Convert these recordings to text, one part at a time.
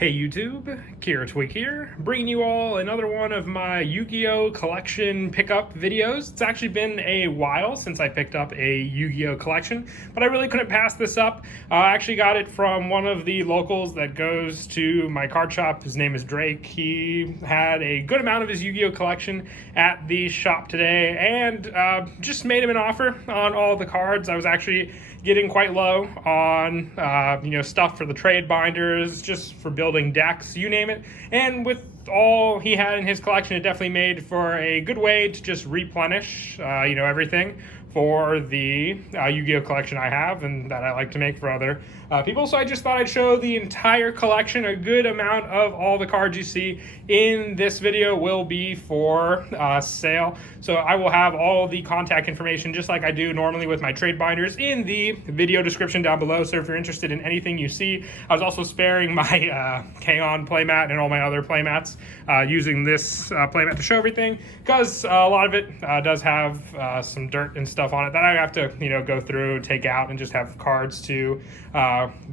Hey YouTube, Kira Tweak here, bringing you all another one of my Yu-Gi-Oh collection pickup videos. It's actually been a while since I picked up a Yu-Gi-Oh collection, but I really couldn't pass this up. I actually got it from one of the locals that goes to my card shop. His name is Drake. He had a good amount of his Yu-Gi-Oh collection at the shop today, and just made him an offer on all the cards. I was actually getting quite low on stuff for the trade binders, just for building decks, you name it. And with all he had in his collection, it definitely made for a good way to just replenish everything for the Yu-Gi-Oh collection I have and that I like to make for other people. So I just thought I'd show the entire collection. A good amount of all the cards you see in this video will be for sale. So I will have all the contact information, just like I do normally with my trade binders, in the video description down below. So if you're interested in anything you see, I was also sparing my K-On playmat and all my other playmats, using this playmat to show everything, because a lot of it does have some dirt and stuff on it that I have to go through, take out, and just have cards to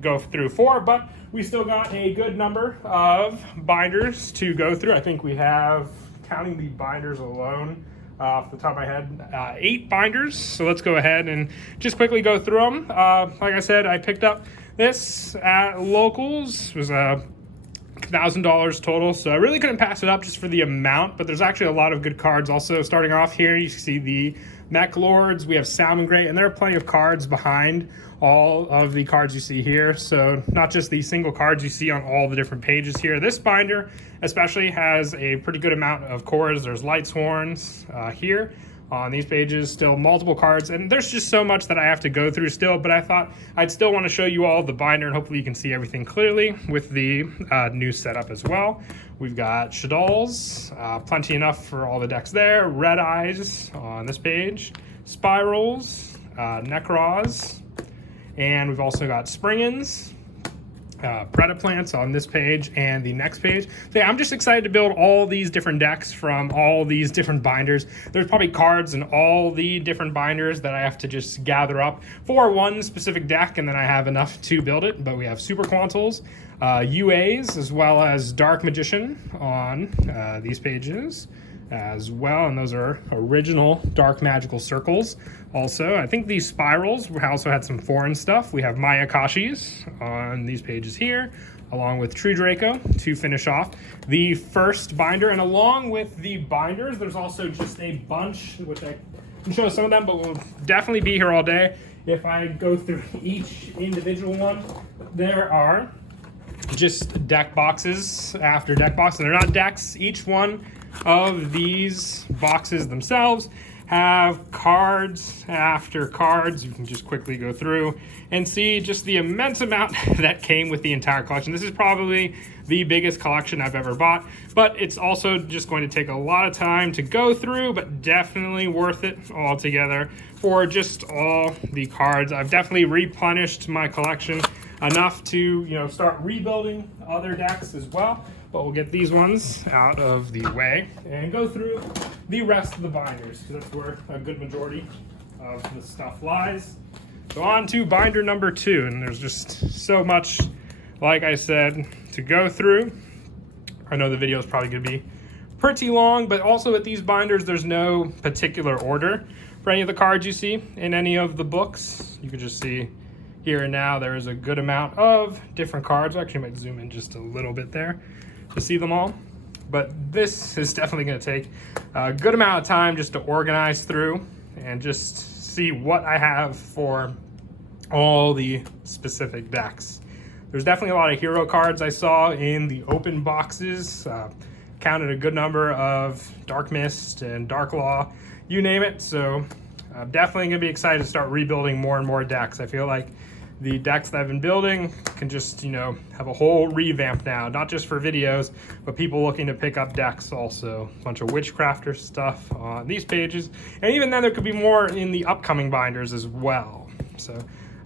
go through for. But we still got a good number of binders to go through. I think we have, counting the binders alone, off the top of my head, 8 binders. So let's go ahead and just quickly go through them. Like I said, I picked up this at locals. It was $1,000 total, so I really couldn't pass it up just for the amount. But there's actually a lot of good cards. Also, starting off here, you see the Mech Lords. We have Salmon Gray, and there are plenty of cards behind all of the cards you see here. So not just the single cards you see on all the different pages here. This binder especially has a pretty good amount of cores. There's Light Sworns here on these pages, still multiple cards, and there's just so much that I have to go through still. But I thought I'd still want to show you all the binder, and hopefully you can see everything clearly with the new setup as well. We've got Shaddolls, plenty enough for all the decks there. Red Eyes on this page, Spirals, Necros, and we've also got Springins, Predaplants on this page and the next page. So yeah, I'm just excited to build all these different decks from all these different binders. There's probably cards in all the different binders that I have to just gather up for one specific deck, and then I have enough to build it. But we have Super Quantals, UAs, as well as Dark Magician on these pages as well, and those are original Dark Magical Circles. Also, I think these Spirals, we also had some foreign stuff. We have Mayakashis on these pages here, along with True Draco to finish off the first binder. And along with the binders, there's also just a bunch, which I can show some of them, but we'll definitely be here all day if I go through each individual one. There are just deck boxes after deck box, and they're not decks. Each one of these boxes themselves have cards after cards. You can just quickly go through and see just the immense amount that came with the entire collection. This is probably the biggest collection I've ever bought, but it's also just going to take a lot of time to go through, but definitely worth it altogether for just all the cards. I've definitely replenished my collection enough to start rebuilding other decks as well. But we'll get these ones out of the way and go through the rest of the binders, because that's where a good majority of the stuff lies. So on to binder number 2, and there's just so much, like I said, to go through. I know the video is probably going to be pretty long, but also with these binders, there's no particular order for any of the cards you see in any of the books. You can just see here and now there is a good amount of different cards. I actually might zoom in just a little bit there to see them all, but this is definitely going to take a good amount of time just to organize through and just see what I have for all the specific decks. There's definitely a lot of hero cards I saw in the open boxes. Counted a good number of Dark Mist and Dark Law, you name it. So I'm definitely going to be excited to start rebuilding more and more decks. I feel like the decks that I've been building can just, have a whole revamp now, not just for videos, but people looking to pick up decks also. A bunch of Witchcrafter stuff on these pages. And even then, there could be more in the upcoming binders as well. So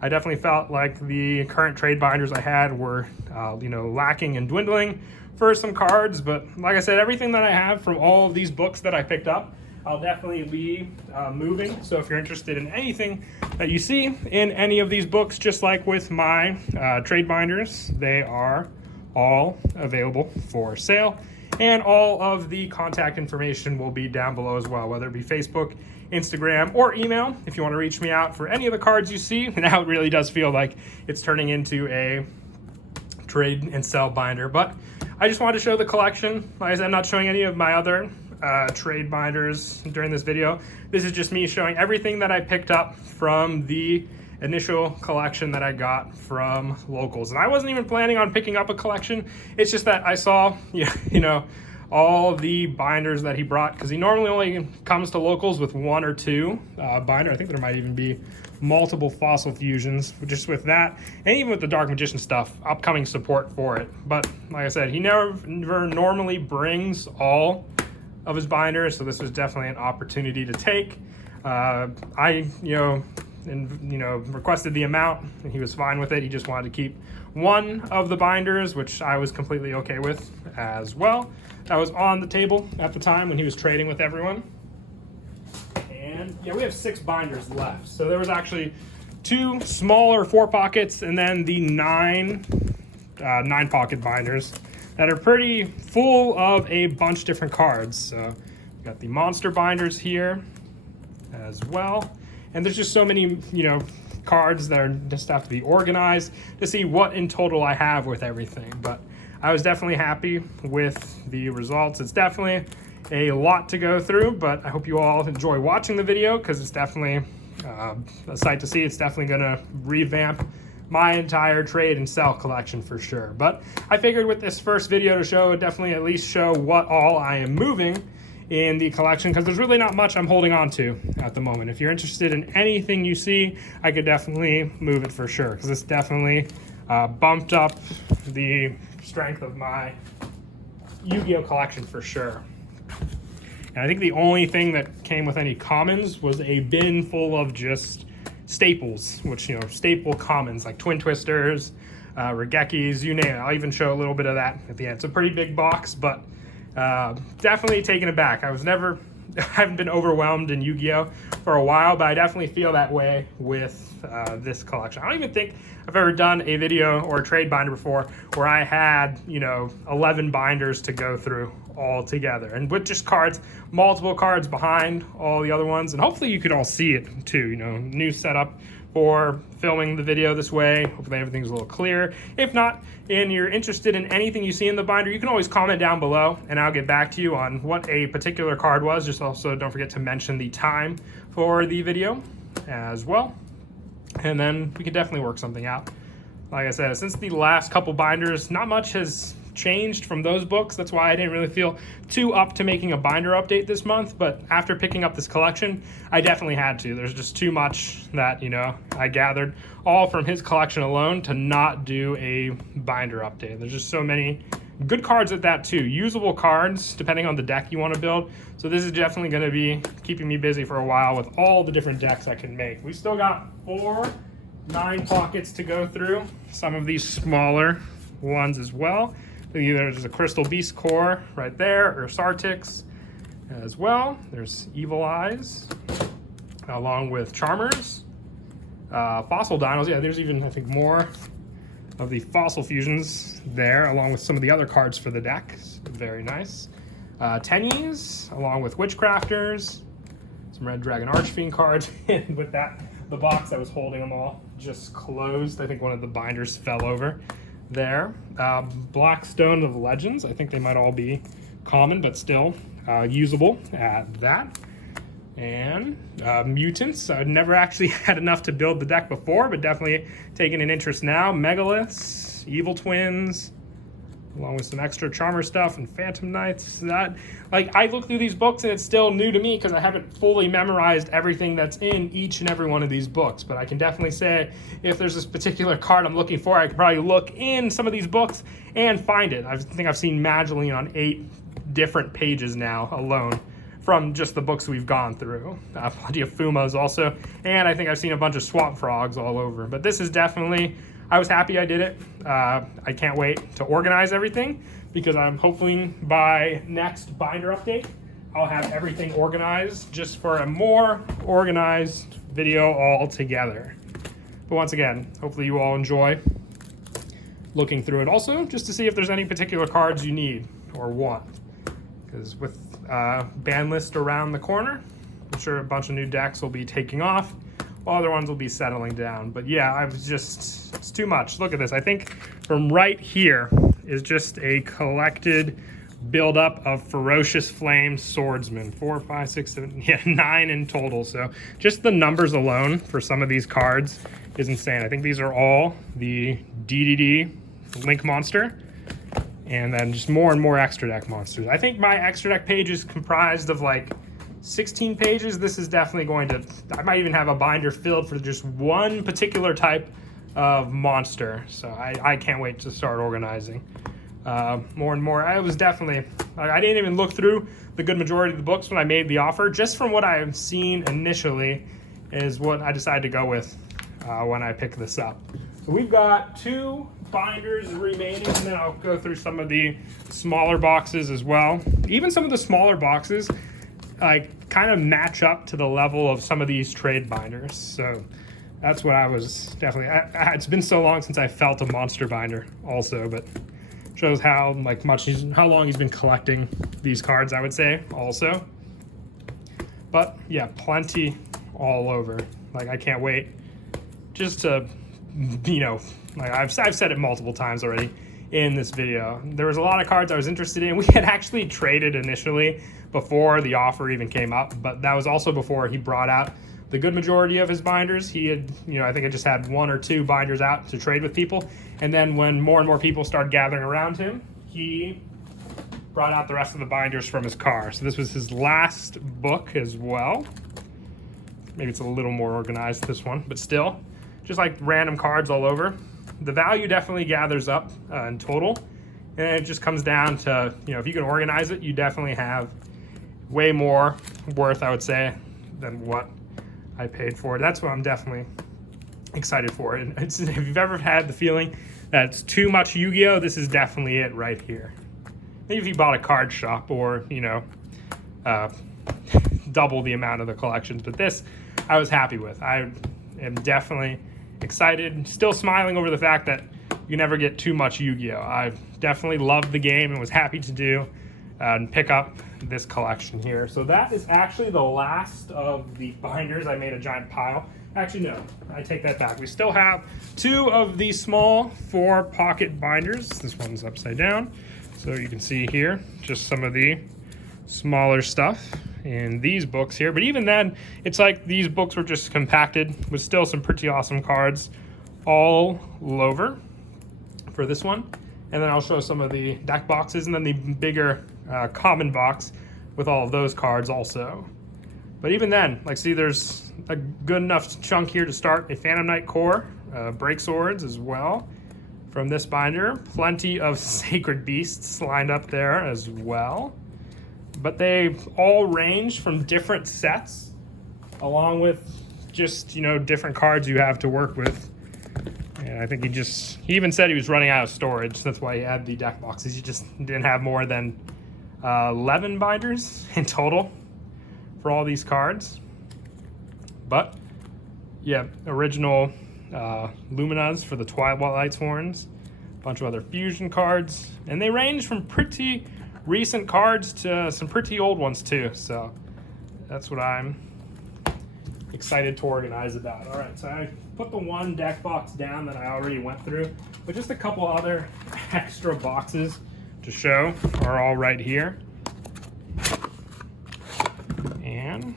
I definitely felt like the current trade binders I had were, lacking and dwindling for some cards. But like I said, everything that I have from all of these books that I picked up, I'll definitely be moving. So if you're interested in anything that you see in any of these books, just like with my trade binders, they are all available for sale. And all of the contact information will be down below as well, whether it be Facebook, Instagram, or email if you want to reach me out for any of the cards you see. Now it really does feel like it's turning into a trade and sell binder, but I just wanted to show the collection. Like I said, I'm not showing any of my other trade binders during this video. This is just me showing everything that I picked up from the initial collection that I got from locals. And I wasn't even planning on picking up a collection. It's just that I saw, you know, all the binders that he brought, because he normally only comes to locals with one or two binder. I think there might even be multiple fossil fusions just with that, and even with the Dark Magician stuff, upcoming support for it. But like I said, he never normally brings all of his binders, so this was definitely an opportunity to take. I requested the amount, and he was fine with it. He just wanted to keep one of the binders, which I was completely okay with as well. That was on the table at the time when he was trading with everyone. And yeah, we have 6 binders left. So there was actually 2 smaller 4 pockets, and then the 9 pocket binders that are pretty full of a bunch of different cards. So we got the monster binders here as well. And there's just so many, cards that just have to be organized to see what in total I have with everything. But I was definitely happy with the results. It's definitely a lot to go through, but I hope you all enjoy watching the video, because it's definitely a sight to see. It's definitely going to revamp my entire trade and sell collection for sure. But I figured with this first video to show, definitely at least show what all I am moving in the collection, because there's really not much I'm holding on to at the moment. If you're interested in anything you see, I could definitely move it for sure, because it's definitely bumped up the strength of my Yu-Gi-Oh collection for sure. And I think the only thing that came with any commons was a bin full of just staples, which, staple commons like Twin Twisters, Regekis, you name it. I'll even show a little bit of that at the end. It's a pretty big box, but definitely taken aback. I haven't been overwhelmed in Yu-Gi-Oh for a while, but I definitely feel that way with this collection. I don't even think I've ever done a video or a trade binder before where I had, 11 binders to go through all together, and with just cards, multiple cards behind all the other ones. And hopefully you could all see it too. New setup for filming the video this way. Hopefully everything's a little clear. If not, and you're interested in anything you see in the binder, you can always comment down below and I'll get back to you on what a particular card was. Just also don't forget to mention the time for the video as well. And then we could definitely work something out. Like I said, since the last couple binders, not much has changed from those books. That's why I didn't really feel too up to making a binder update this month. But after picking up this collection, I definitely had to. There's just too much that, I gathered all from his collection alone to not do a binder update. There's just so many good cards at that too. Usable cards, depending on the deck you want to build. So this is definitely going to be keeping me busy for a while with all the different decks I can make. We still got 4 9 pockets to go through. Some of these smaller ones as well. Either there's a Crystal Beast Core right there, or Sartix as well. There's Evil Eyes, along with Charmers, Fossil Dinos. Yeah, there's even, I think, more of the Fossil Fusions there, along with some of the other cards for the deck. Very nice. Tennies, along with Witchcrafters, some Red Dragon Archfiend cards, and with that, the box that was holding them all just closed. I think one of the binders fell over there. Blackstone of Legends, I think they might all be common, but still usable at that. And Mutants, I'd never actually had enough to build the deck before, but definitely taking an interest now. Megaliths, Evil Twins, along with some extra Charmer stuff and Phantom Knights. That, I look through these books and it's still new to me because I haven't fully memorized everything that's in each and every one of these books. But I can definitely say if there's this particular card I'm looking for, I could probably look in some of these books and find it. I think I've seen Magdalene on 8 different pages now alone from just the books we've gone through. Plenty of Fumas also, and I think I've seen a bunch of Swamp Frogs all over. But this is definitely, I was happy I did it. I can't wait to organize everything because I'm hoping by next binder update, I'll have everything organized just for a more organized video all together. But once again, hopefully you all enjoy looking through it also just to see if there's any particular cards you need or want. Because with ban list around the corner, I'm sure a bunch of new decks will be taking off, while other ones will be settling down. But yeah, I was just, it's too much. Look at this. I think from right here is just a collected buildup of Ferocious Flame Swordsman. 4, 5, 6, 7, yeah, 9 in total. So just the numbers alone for some of these cards is insane. I think these are all the DDD Link monster, and then just more and more extra deck monsters. I think my extra deck page is comprised of like 16 pages. This is definitely going to, I might even have a binder filled for just one particular type of monster. So I can't wait to start organizing more and more. I didn't even look through the good majority of the books when I made the offer. Just from what I've seen initially is what I decided to go with when I picked this up. So we've got 2 binders remaining, and then I'll go through some of the smaller boxes as well. Even some of the smaller boxes kind of match up to the level of some of these trade binders. So that's what I was definitely, it's been so long since I felt a monster binder also, but shows how how long he's been collecting these cards, I would say also. But yeah, plenty all over. Like, I can't wait just to, you know, like I've said it multiple times already in this video. There was a lot of cards I was interested in. We had actually traded initially before the offer even came up, but that was also before he brought out the good majority of his binders. He had, you know, I think I just had 1 or 2 binders out to trade with people. And then when more and more people started gathering around him, he brought out the rest of the binders from his car. So this was his last book as well. Maybe it's a little more organized, this one, but still, just like random cards all over. The value definitely gathers up in total, and it just comes down to, you know, if you can organize it, you definitely have way more worth, I would say, than what I paid for it. That's what I'm definitely excited for. And if you've ever had the feeling that it's too much Yu-Gi-Oh, this is definitely it right here. Maybe if you bought a card shop or, you know, double the amount of the collections, but this I was happy with. I am definitely excited, still smiling over the fact that you never get too much Yu-Gi-Oh. I definitely loved the game and was happy to do and pick up this collection here. So that is actually the last of the binders. I made a giant pile. Actually, no, I take that back. We still have 2 of the small 4 pocket binders. This one's upside down. So you can see here, just some of the smaller stuff in these books here. But even then, it's like these books were just compacted with still some pretty awesome cards all over for this one. And then I'll show some of the deck boxes and then the bigger common box with all of those cards also. But even then, like, see, there's a good enough chunk here to start a Phantom Knight core, break swords as well from this binder. Plenty of Sacred Beasts lined up there as well. But they all range from different sets, along with just, you know, different cards you have to work with. And I think he even said he was running out of storage. That's why he had the deck boxes. He just didn't have more than 11 binders in total for all these cards. But yeah, original Luminas for the Twilight Horns, a bunch of other fusion cards, and they range from pretty recent cards to some pretty old ones too. So that's what I'm excited to organize about. All right, so I put the one deck box down that I already went through, but just a couple other extra boxes to show are all right here. And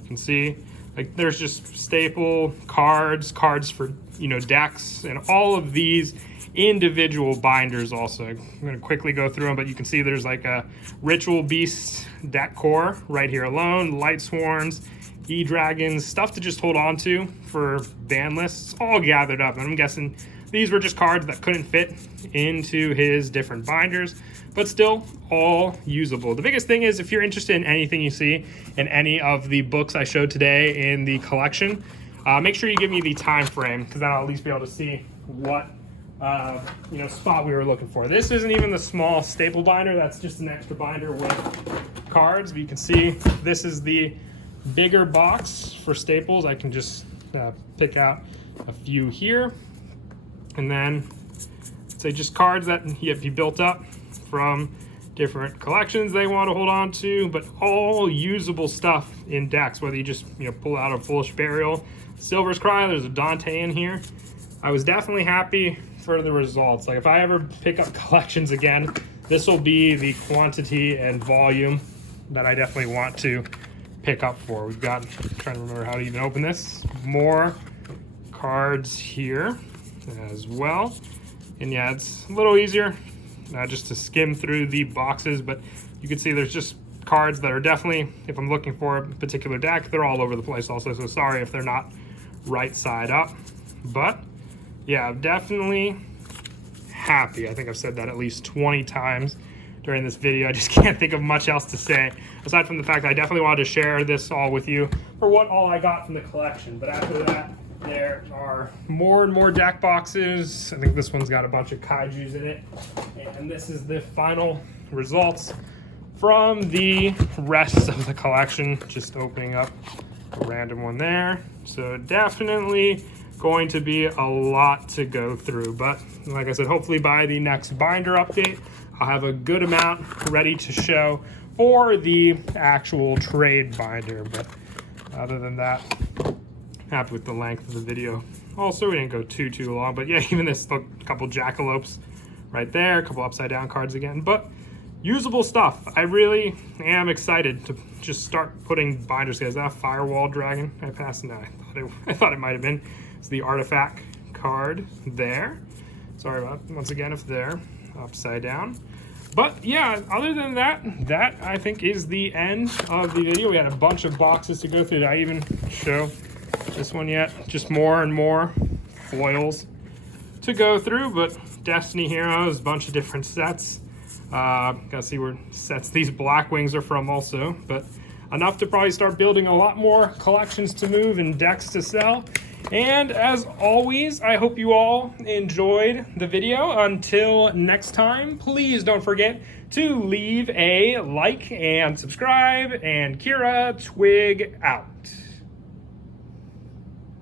you can see, like, there's just staple cards for, you know, decks, and all of these individual binders also. I'm going to quickly go through them, but you can see there's like a Ritual Beast deck core right here alone, Light Swarms, E-Dragons, stuff to just hold on to for ban lists, all gathered up. And I'm guessing these were just cards that couldn't fit into his different binders, but still all usable. The biggest thing is, if you're interested in anything you see in any of the books I showed today in the collection, make sure you give me the time frame, because then I'll at least be able to see what you know, spot we were looking for. This isn't even the small staple binder. That's just an extra binder with cards. But you can see this is the bigger box for staples. I can just pick out a few here, and then say just cards that you built up from different collections they want to hold on to, but all usable stuff in decks, whether you just pull out a Foolish Burial, Silver's Cry, there's a Dante in here. I was definitely happy for the results. Like if I ever pick up collections again, this will be the quantity and volume that I definitely want to pick up for. We've got, I'm trying to remember how to even open this, more cards here as well. And yeah, it's a little easier just to skim through the boxes, but you can see there's just cards that are definitely, if I'm looking for a particular deck, they're all over the place also, so sorry if they're not right side up. But yeah, I'm definitely happy. I think I've said that at least 20 times during this video. I just can't think of much else to say, aside from the fact that I definitely wanted to share this all with you for what all I got from the collection. But after that, there are more and more deck boxes. I think this one's got a bunch of kaijus in it. And this is the final results from the rest of the collection. Just opening up a random one there. So definitely going to be a lot to go through. But like I said, hopefully by the next binder update, I'll have a good amount ready to show for the actual trade binder. But other than that, happy with the length of the video. Also, we didn't go too long, but yeah, even this, look, a couple jackalopes right there, a couple upside down cards again, but usable stuff. I really am excited to just start putting binders together. Is that a Firewall Dragon I passed? No, I thought it might have been. It's the artifact card there. Sorry about, once again, if they're upside down. But yeah, other than that, that I think is the end of the video. We had a bunch of boxes to go through. Did I even show this one yet? Just more and more foils to go through, but Destiny Heroes, a bunch of different sets. Gotta see where sets these Black Wings are from also, but enough to probably start building a lot more collections to move and decks to sell. And as always, I hope you all enjoyed the video. Until next time, please don't forget to leave a like and subscribe, and Kira Twig out.